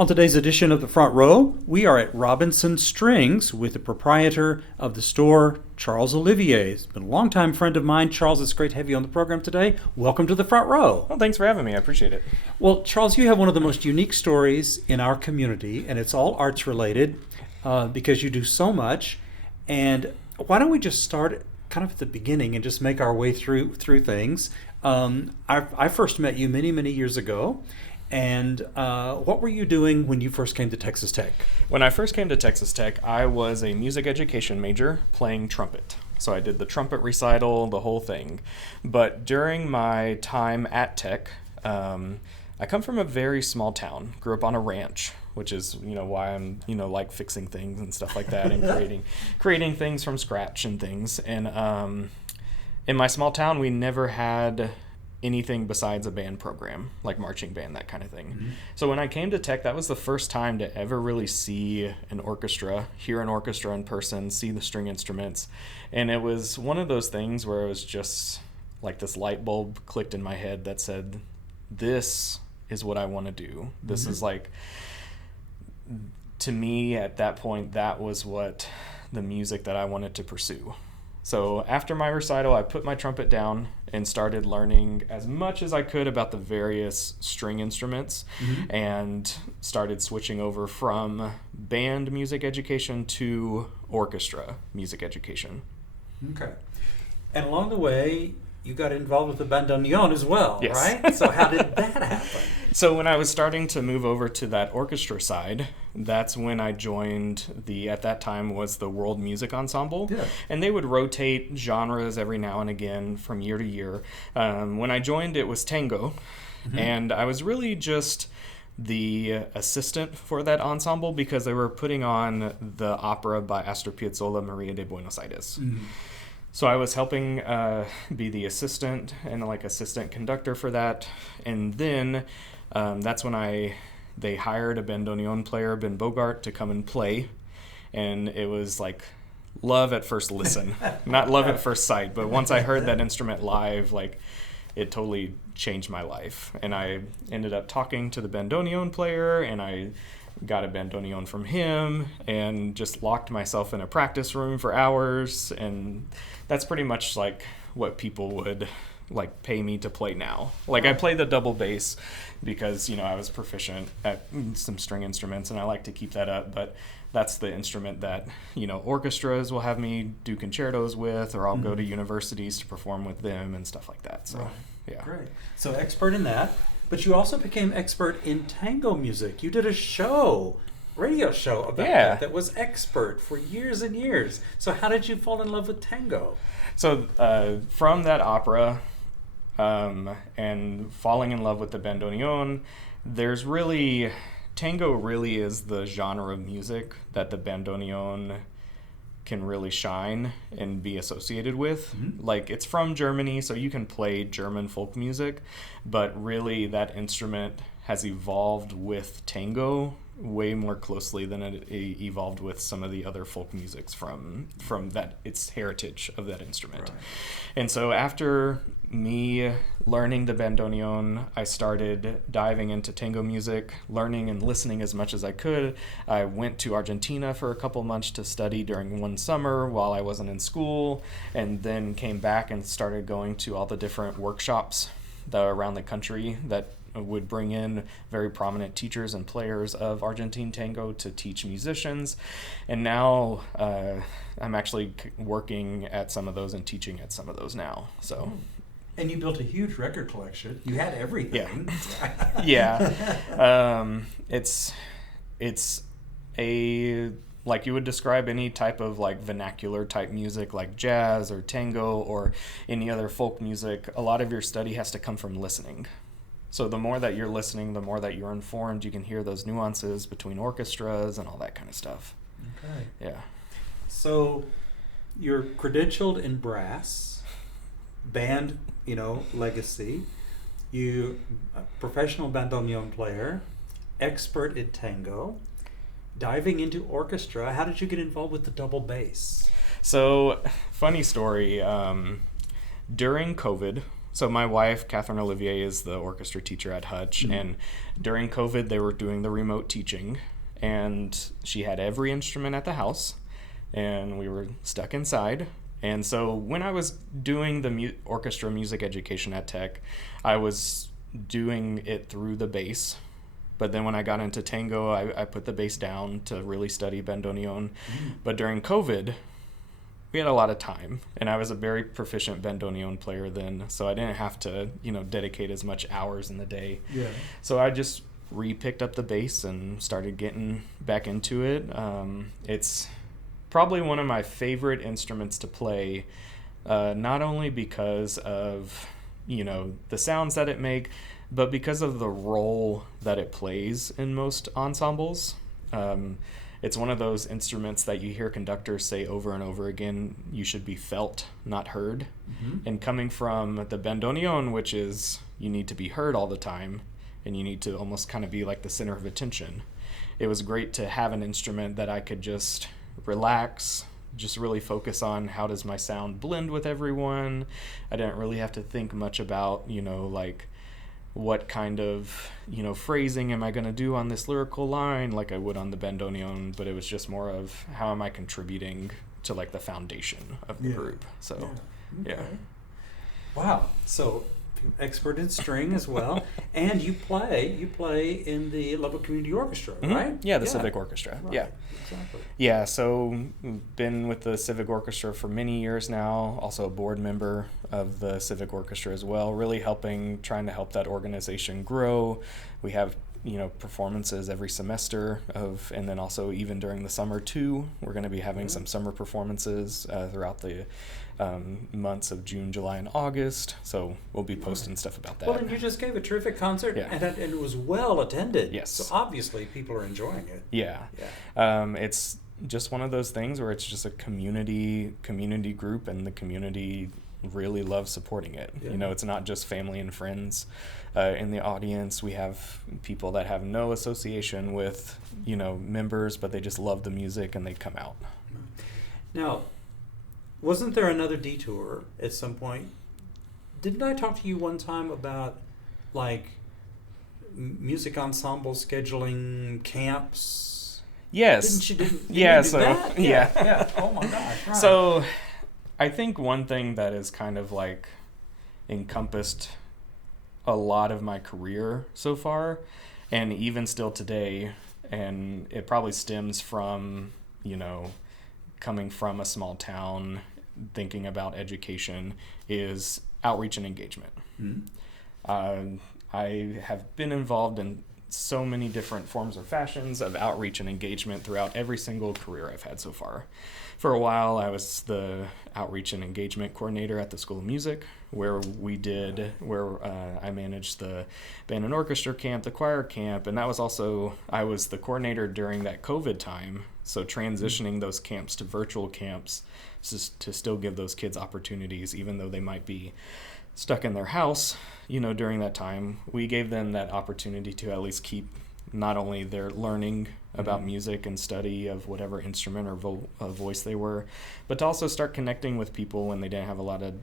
On today's edition of the Front Row, we are at Robinson Strings with the proprietor of the store, Charles Olivier. He's been a longtime friend of mine. Charles, it's great to have you on the program today. Welcome to the Front Row. Well, thanks for having me. I appreciate it. Well, Charles, you have one of the most unique stories in our community, and it's all arts related because you do so much. And why don't we just start kind of at the beginning and just make our way through things? I first met you many, many years ago. And what were you doing when you first came to Texas Tech? When I first came to Texas Tech, I was a music education major playing trumpet. So I did the trumpet recital, the whole thing. But during my time at Tech, I come from a very small town, grew up on a ranch, which is, why I'm, like fixing things and stuff like that and creating things from scratch and things. And in my small town, we never had anything besides a band program, like marching band, that kind of thing. Mm-hmm. So when I came to Tech, that was the first time to ever really see an orchestra, hear an orchestra in person, see the string instruments. And it was one of those things where it was just like this light bulb clicked in my head that said, this is what I want to do. This is like, to me at that point, that was what the music that I wanted to pursue. So after my recital, I put my trumpet down and started learning as much as I could about the various string instruments and started switching over from band music education to orchestra music education. Okay. And along the way, you got involved with the bandoneon as well, yes. Right? So how did that happen? So when I was starting to move over to that orchestra side, that's when I joined at that time was the World Music Ensemble. Yeah. And they would rotate genres every now and again from year to year. When I joined, it was tango. And I was really just the assistant for that ensemble because they were putting on the opera by Astor Piazzolla, Maria de Buenos Aires. So I was helping be the assistant and assistant conductor for that. And then that's when they hired a bandoneon player, Ben Bogart, to come and play. And it was like love at first listen. Not love at first sight, but once I heard that instrument live, it totally changed my life. And I ended up talking to the bandoneon player, and I got a bandoneon from him and just locked myself in a practice room for hours. And that's pretty much what people would pay me to play now. I play the double bass because, I was proficient at some string instruments and I like to keep that up. But that's the instrument that, orchestras will have me do concertos with, or I'll go to universities to perform with them and stuff like that. So, yeah. Great. So expert in that. But you also became expert in tango music. You did a radio show about that was expert for years and years. So how did you fall in love with tango? So from that opera and falling in love with the bandoneon, tango really is the genre of music that the bandoneon can really shine and be associated with. It's from Germany, so you can play German folk music, but really that instrument has evolved with tango way more closely than it evolved with some of the other folk musics from that its heritage of that instrument. Right. And so after me learning the bandoneon, I started diving into tango music, learning and listening as much as I could. I went to Argentina for a couple months to study during one summer while I wasn't in school, and then came back and started going to all the different workshops around the country that would bring in very prominent teachers and players of Argentine tango to teach musicians. And now I'm actually working at some of those and teaching at some of those now. So. And you built a huge record collection. You had everything. Yeah. It's a, you would describe any type of vernacular type music like jazz or tango or any other folk music. A lot of your study has to come from listening. So the more that you're listening, the more that you're informed, you can hear those nuances between orchestras and all that kind of stuff. Okay. Yeah. So you're credentialed in brass, band, legacy, you a professional bandoneon player, expert in tango, diving into orchestra. How did you get involved with the double bass? So, funny story. During COVID, So my wife, Catherine Olivier, is the orchestra teacher at Hutch, and during COVID, they were doing the remote teaching, and she had every instrument at the house, and we were stuck inside. And so when I was doing the orchestra music education at Tech, I was doing it through the bass. But then when I got into tango, I put the bass down to really study bandoneon. But during COVID, we had a lot of time, and I was a very proficient bandoneon player then, so I didn't have to, dedicate as much hours in the day. Yeah. So I just re-picked up the bass and started getting back into it. It's probably one of my favorite instruments to play, not only because of, the sounds that it make, but because of the role that it plays in most ensembles. It's one of those instruments that you hear conductors say over and over again, you should be felt, not heard. And coming from the bandoneon, which is you need to be heard all the time, and you need to almost kind of be like the center of attention, it was great to have an instrument that I could just relax, just really focus on how does my sound blend with everyone. I didn't really have to think much about, what kind of, phrasing am I going to do on this lyrical line like I would on the bandoneon, but it was just more of how am I contributing to like the foundation of the group. So, Okay. Wow. So expert in string as well, and you play in the Lubbock Community Orchestra, right? Yeah, the Civic Orchestra. Right. Yeah, exactly. Yeah, so been with the Civic Orchestra for many years now. Also a board member of the Civic Orchestra as well. Really trying to help that organization grow. We have performances every semester and then also even during the summer too. We're going to be having some summer performances throughout the months of June, July, and August. So we'll be posting stuff about that. Well, and you just gave a terrific concert, and it was well attended. Yes. So obviously people are enjoying it. Yeah. It's just one of those things where it's just a community group, and the community really loves supporting it. Yeah. It's not just family and friends in the audience. We have people that have no association with, members, but they just love the music and they come out. Now, wasn't there another detour at some point? Didn't I talk to you one time about like music ensemble scheduling camps? Yes. Didn't you do that? Yeah. Oh my gosh. Right. So I think one thing that is kind of like encompassed a lot of my career so far, and even still today, and it probably stems from, coming from a small town, thinking about education, is outreach and engagement. I have been involved in so many different forms or fashions of outreach and engagement throughout every single career I've had so far. For a while, I was the outreach and engagement coordinator at the School of Music, where I managed the band and orchestra camp, the choir camp, and I was the coordinator during that COVID time, so transitioning those camps to virtual camps to still give those kids opportunities, even though they might be stuck in their house, during that time. We gave them that opportunity to at least keep not only their learning about music and study of whatever instrument or voice they were, but to also start connecting with people when they didn't have a lot of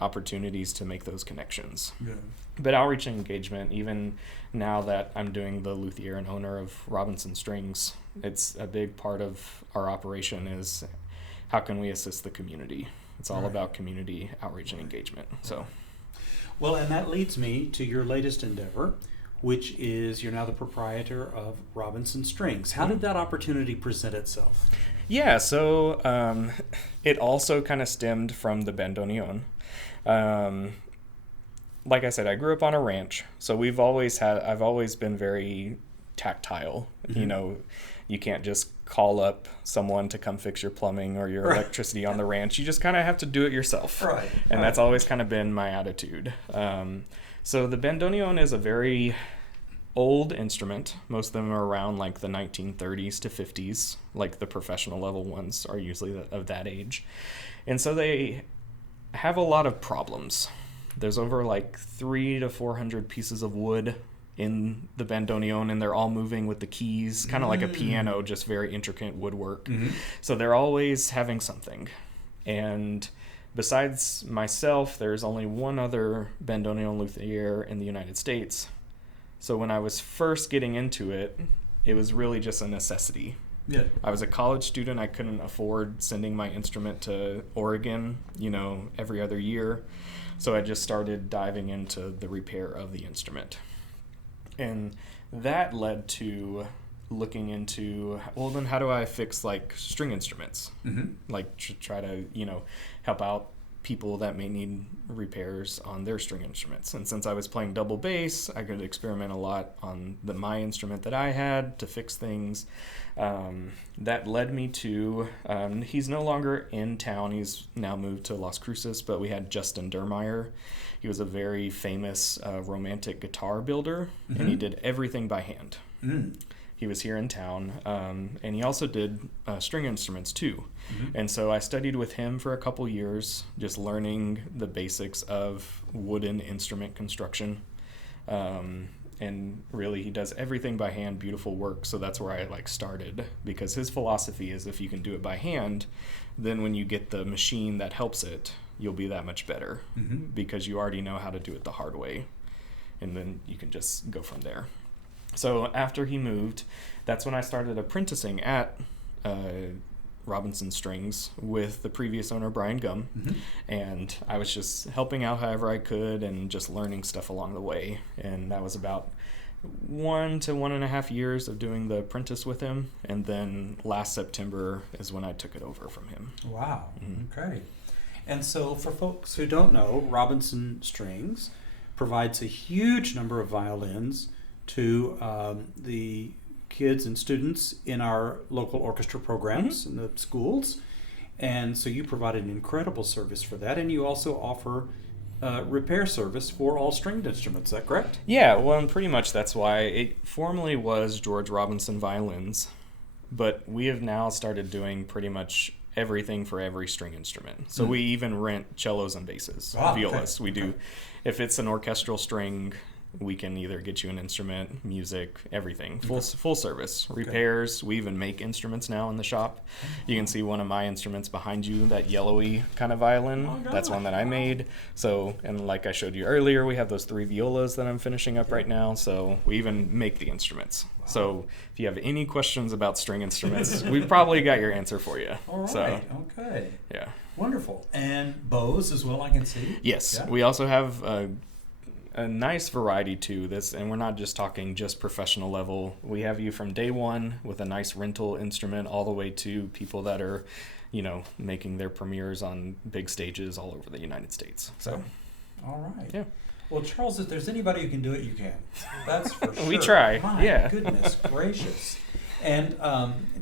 opportunities to make those connections. Yeah. But outreach and engagement, even now that I'm doing the luthier and owner of Robinson Strings, it's a big part of our operation is how can we assist the community? It's all about community outreach and engagement. So, well, and that leads me to your latest endeavor, which is you're now the proprietor of Robinson Strings. How did that opportunity present itself? Yeah, so it also kind of stemmed from the bandoneon. Like I said, I grew up on a ranch, so I've always been very tactile. You can't just call up someone to come fix your plumbing or your electricity on the ranch. You just kind of have to do it yourself. Right. And that's always kind of been my attitude. So the bandoneon is a very old instrument. Most of them are around like the 1930s to 50s, like the professional level ones are usually of that age. And so they have a lot of problems. There's over like 300 to 400 pieces of wood in the bandoneon, and they're all moving with the keys, kind of like a piano, just very intricate woodwork. So they're always having something. And Besides myself, there's only one other bandoneon luthier in the United States. So when I was first getting into it, it was really just a necessity. Yeah. I was a college student. I couldn't afford sending my instrument to Oregon, every other year. So I just started diving into the repair of the instrument. And that led to looking into, well, then how do I fix like string instruments? Like try to, help out people that may need repairs on their string instruments. And since I was playing double bass, I could experiment a lot on my instrument that I had to fix things. That led me to, he's no longer in town. He's now moved to Las Cruces, but we had Justin Dermeyer. He was a very famous romantic guitar builder, and he did everything by hand. He was here in town, and he also did string instruments too. And so I studied with him for a couple years, just learning the basics of wooden instrument construction. And really, he does everything by hand, beautiful work. So that's where I started, because his philosophy is if you can do it by hand, then when you get the machine that helps it, you'll be that much better, because you already know how to do it the hard way, and then you can just go from there. So after he moved, that's when I started apprenticing at Robinson Strings with the previous owner, Brian Gum. And I was just helping out however I could and just learning stuff along the way. And that was about 1 to 1.5 years of doing the apprentice with him. And then last September is when I took it over from him. Wow. Okay. And so for folks who don't know, Robinson Strings provides a huge number of violins to the kids and students in our local orchestra programs in the schools. And so you provide an incredible service for that, and you also offer repair service for all stringed instruments. Is that correct? Yeah, well, and pretty much that's why it formerly was George Robinson Violins, but we have now started doing pretty much everything for every string instrument. So we even rent cellos and basses, violas. We do, if it's an orchestral string, we can either get you an instrument, music, everything, full service. Repairs, we even make instruments now in the shop. You can see one of my instruments behind you, that yellowy kind of violin. That's one that I made. So, and like I showed you earlier, we have those 3 violas that I'm finishing up right now. So we even make the instruments. So if you have any questions about string instruments, we've probably got your answer for you. All right. So, okay. Yeah. Wonderful. And bows as well, I can see. Yes. Yeah. We also have a nice variety to this, and we're not just talking just professional level. We have you from day one with a nice rental instrument all the way to people that are, making their premieres on big stages all over the United States. So, all right. Yeah. Well, Charles, if there's anybody who can do it, you can. That's for sure. We try. My goodness gracious. And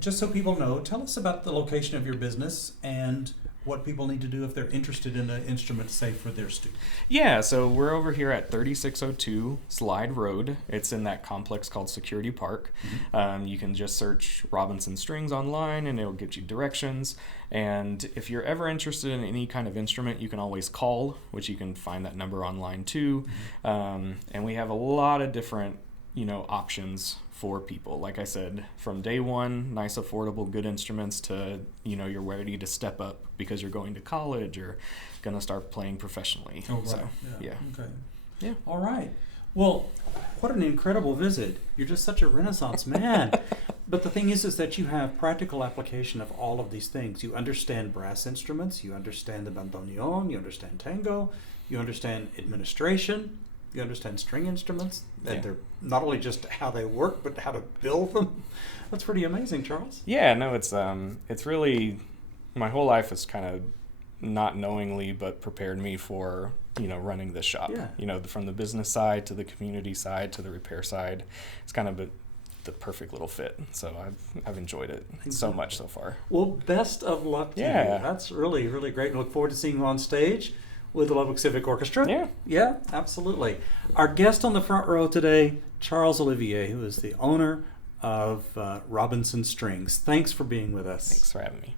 just so people know, tell us about the location of your business and what people need to do if they're interested in an instrument, say, for their students. Yeah, so we're over here at 3602 Slide Road. It's in that complex called Security Park. You can just search Robinson Strings online, and it'll get you directions. And if you're ever interested in any kind of instrument, you can always call, which you can find that number online too. And we have a lot of different options for people. Like I said, from day one, nice, affordable, good instruments to, you're ready to step up because you're going to college or going to start playing professionally. Oh, right. So, yeah. Okay. Yeah. All right. Well, what an incredible visit. You're just such a Renaissance man. But the thing is that you have practical application of all of these things. You understand brass instruments, you understand the bandoneon, you understand tango, you understand administration, you understand string instruments, and they're not only just how they work, but how to build them. That's pretty amazing, Charles. Yeah, no, it's really, my whole life is kind of not knowingly, but prepared me for, running this shop. Yeah. From the business side to the community side to the repair side, it's kind of the perfect little fit. So I've enjoyed it so much so far. Well, best of luck to you. That's really, really great. Look forward to seeing you on stage with the Lubbock Civic Orchestra. Yeah, absolutely. Our guest on the front row today, Charles Olivier, who is the owner of Robinson Strings. Thanks for being with us. Thanks for having me.